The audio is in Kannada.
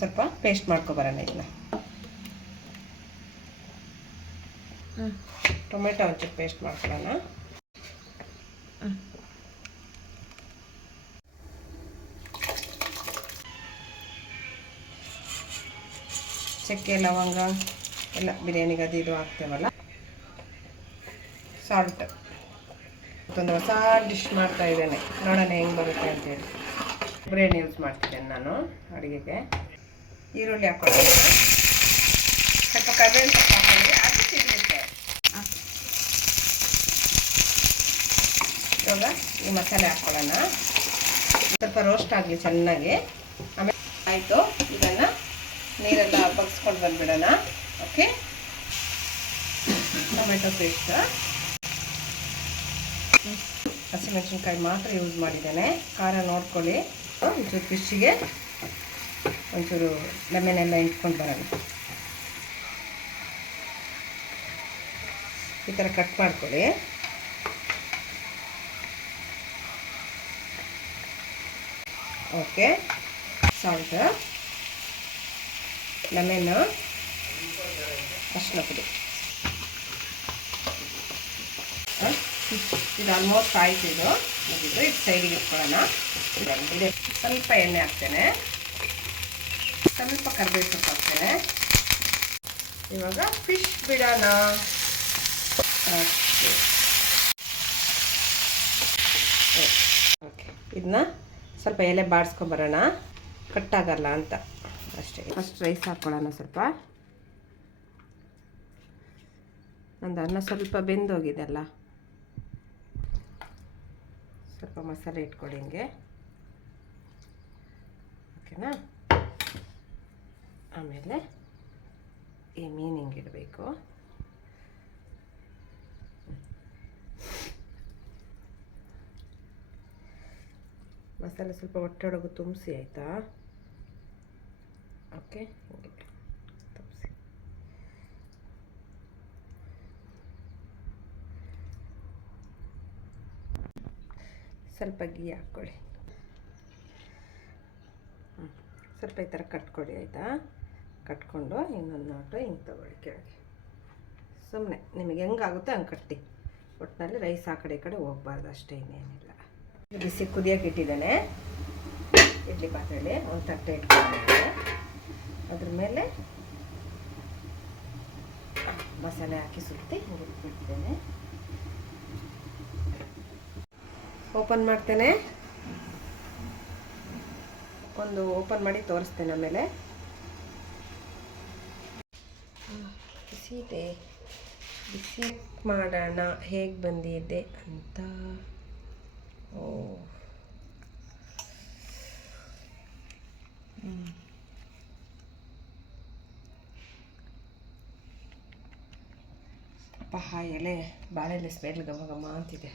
ಸ್ವಲ್ಪ ಪೇಸ್ಟ್ ಮಾಡ್ಕೊಬರೋಣ ಇದನ್ನ. ಟೊಮೆಟೊ ಒಂಚೂರು ಪೇಸ್ಟ್ ಮಾಡ್ಕೊಳ್ಳೋಣ. ಚಕ್ಕೆ ಲವಂಗ ಎಲ್ಲ ಬಿರಿಯಾನಿಗೆ ಅದು ಇದು ಹಾಕ್ತೇವಲ್ಲ. ಸಾಲ್ಟ್ ಮತ್ತೊಂದು ಹೊಸ ಡಿಶ್ ಮಾಡ್ತಾ ಇದ್ದೇನೆ, ನೋಡೋಣ ಹೆಂಗೆ ಬರುತ್ತೆ ಅಂತೇಳಿ. ಬಿರಿಯಾನಿ ಯೂಸ್ ಮಾಡ್ತಿದ್ದೇನೆ ನಾನು ಅಡುಗೆಗೆ. ಈರುಳ್ಳಿ ಹಾಕೊಳ್ಳೋಣ, ಸ್ವಲ್ಪ ಕರಿಬೇವು ಸೊಪ್ಪು ಹಾಕೊಳ್ಳಿ, ಅದು ತಿನ್ನುತ್ತೆ. ಇವಾಗ ಈ ಮಸಾಲೆ ಹಾಕ್ಕೊಳ್ಳೋಣ, ಸ್ವಲ್ಪ ರೋಸ್ಟ್ ಆಗಲಿ ಚೆನ್ನಾಗಿ. ಆಮೇಲೆ ಆಯಿತು, ಇದನ್ನು ನೀರೆಲ್ಲ ಬಗ್ಸ್ಕೊಂಡು ಬಂದುಬಿಡೋಣ. ಓಕೆ, ಟೊಮೆಟೊ ಪೇಸ್ಟ್, ಹಸಿಮೆಣಸಿನ್ಕಾಯಿ ಮಾತ್ರ ಯೂಸ್ ಮಾಡಿದ್ದೇನೆ. ಖಾರ ನೋಡ್ಕೊಳ್ಳಿ. ಒಂಚೂರು ಫಿಶ್ಶಿಗೆ ಒಂಚೂರು ಲೆಮನ್ ಎಲ್ಲ ಇಟ್ಕೊಂಡು ಬರೋಣ. ಈ ಥರ ಕಟ್ ಮಾಡ್ಕೊಳ್ಳಿ. ಓಕೆ, ಸಾಲ್ಟ್, ಲೆಮನ್ನು, ಅರಿಶಿನ ಪುಡಿ. ಇದು ಆಲ್ಮೋಸ್ಟ್ ಆಯ್ತು. ಇದು ಮುಗಿದು ಇದು ಸೈಡಿಗೆ ಇಟ್ಕೊಳ್ಳೋಣ. ಸ್ವಲ್ಪ ಎಣ್ಣೆ ಹಾಕ್ತೇನೆ, ಸ್ವಲ್ಪ ಕರಿಬೇವು ಸೊಪ್ಪು ಹಾಕ್ತೇನೆ. ಇವಾಗ ಫಿಶ್ ಬಿಡೋಣ. ಓಕೆ, ಇದನ್ನ ಸ್ವಲ್ಪ ಎಲೆ ಬಾಡಿಸ್ಕೊಂಬರೋಣ, ಕಟ್ಟಾಗಲ್ಲ ಅಂತ ಅಷ್ಟೇ. ಫಸ್ಟ್ ರೈಸ್ ಹಾಕ್ಕೊಳ್ಳೋಣ. ಸ್ವಲ್ಪ ನಂದು ಅನ್ನ ಸ್ವಲ್ಪ ಬೆಂದೋಗಿದೆಲ್ಲ, ಸ್ವಲ್ಪ ಮಸಾಲೆ ಇಟ್ಕೊಳ್ಳಿ ಹಿಂಗೆ. ಓಕೆನಾ? ಆಮೇಲೆ ಈ ಮೀನು ಹಿಂಗೆ ಇಡಬೇಕು. ಮಸಾಲೆ ಸ್ವಲ್ಪ ಒಟ್ಟೊಳಗು ತುಂಬಿಸಿ, ಆಯಿತಾ? ಓಕೆ, ಹಿಂಗೆ ತುಂಬಿಸಿ. ಸ್ವಲ್ಪ ಗೀ ಹಾಕ್ಕೊಳ್ಳಿ. ಸ್ವಲ್ಪ ಈ ಥರ ಕಟ್ಕೊಡಿ, ಆಯಿತಾ? ಕಟ್ಕೊಂಡು ಇನ್ನೊಂದು ನೋಟು ಹಿಂಗೆ ತೊಗೊಳ್ಳಿ ಕೆಳಗೆ. ಸುಮ್ಮನೆ ನಿಮಗೆ ಹೆಂಗಾಗುತ್ತೆ ಹಂಗೆ ಕಟ್ಟಿ. ಒಟ್ಟಿನಲ್ಲಿ ರೈಸ್ ಆ ಕಡೆ ಈ ಕಡೆ ಹೋಗ್ಬಾರ್ದು ಅಷ್ಟೇ, ಇನ್ನೇನಿಲ್ಲ. ಬಿಸಿ ಕುದಿಯೋಕೆ ಇಟ್ಟಿದ್ದೇನೆ ಇಡ್ಲಿ ಪಾತ್ರೆಯಲ್ಲಿ. ಒಂದು ತಟ್ಟೆ ಇಟ್ಕೊಂಡಿದ್ದೇನೆ, ಅದ್ರ ಮೇಲೆ ಮಸಾಲೆ ಹಾಕಿ ಸುತ್ತಿ ಹಿಂಗೆ ಇಟ್ಬಿಡ್ತೇನೆ. ಓಪನ್ ಮಾಡ್ತೇನೆ, ಒಂದು ಓಪನ್ ಮಾಡಿ ತೋರಿಸ್ತೇನೆ ಆಮೇಲೆ. ಬಿಸಿ ಇದೆ, ಬಿಸಿ ಮಾಡೋಣ ಹೇಗೆ ಬಂದಿದೆ ಅಂತ. ಓ, ಎಲೆ ಬಾಳೆಲೆ ಸ್ಮೆಲ್ ಘಮ ಘಮ ಅಂತಿದೆ.